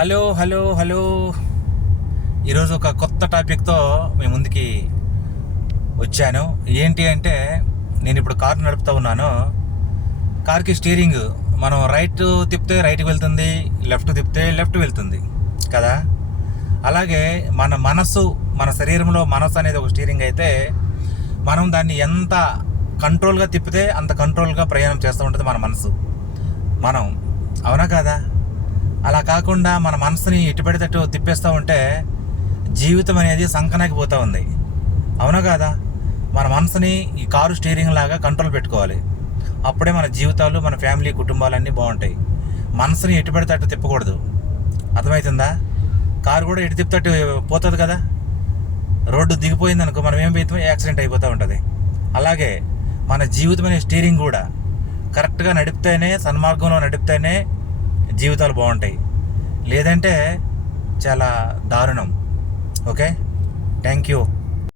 Hello hello hello ఈరోజు ఒక కొత్త టాపిక్తో మీ ముందుకి వచ్చాను. ఏంటి అంటే, నేను ఇప్పుడు కారు నడుపుతూ ఉన్నాను. కార్కి స్టీరింగ్ మనం రైట్ తిప్పితే రైట్కి వెళ్తుంది, లెఫ్ట్ తిప్పితే లెఫ్ట్ వెళ్తుంది కదా. అలాగే మన మనస్సు, మన శరీరంలో మనస్సు అనేది ఒక స్టీరింగ్ అయితే, మనం దాన్ని ఎంత కంట్రోల్గా తిప్పితే అంత కంట్రోల్గా ప్రయాణం చేస్తూ ఉంటుంది మన మనసు. మనం అవునా కాదా? అలా కాకుండా మన మనసుని ఎటు పెడితేట్టు తిప్పేస్తూ ఉంటే జీవితం అనేది సంకనాకి పోతూ ఉంది. అవునా కాదా? మన మనసుని ఈ కారు స్టీరింగ్ లాగా కంట్రోల్ పెట్టుకోవాలి. అప్పుడే మన జీవితాలు, మన ఫ్యామిలీ, కుటుంబాలన్నీ బాగుంటాయి. మనసుని ఎటు పెడితే అటు తిప్పకూడదు. అర్థమవుతుందా? కారు కూడా ఎటు తిప్పుతట్టు పోతుంది కదా. రోడ్డు దిగిపోయింది అనుకో, మనం ఏం పోతాం, యాక్సిడెంట్ అయిపోతూ ఉంటుంది. అలాగే మన జీవితం అనే స్టీరింగ్ కూడా కరెక్ట్గా నడిపితేనే, సన్మార్గంలో నడిపితేనే జీవితాలు బాగుంటాయి. లేదంటే చాలా దారుణం. Okay, thank you.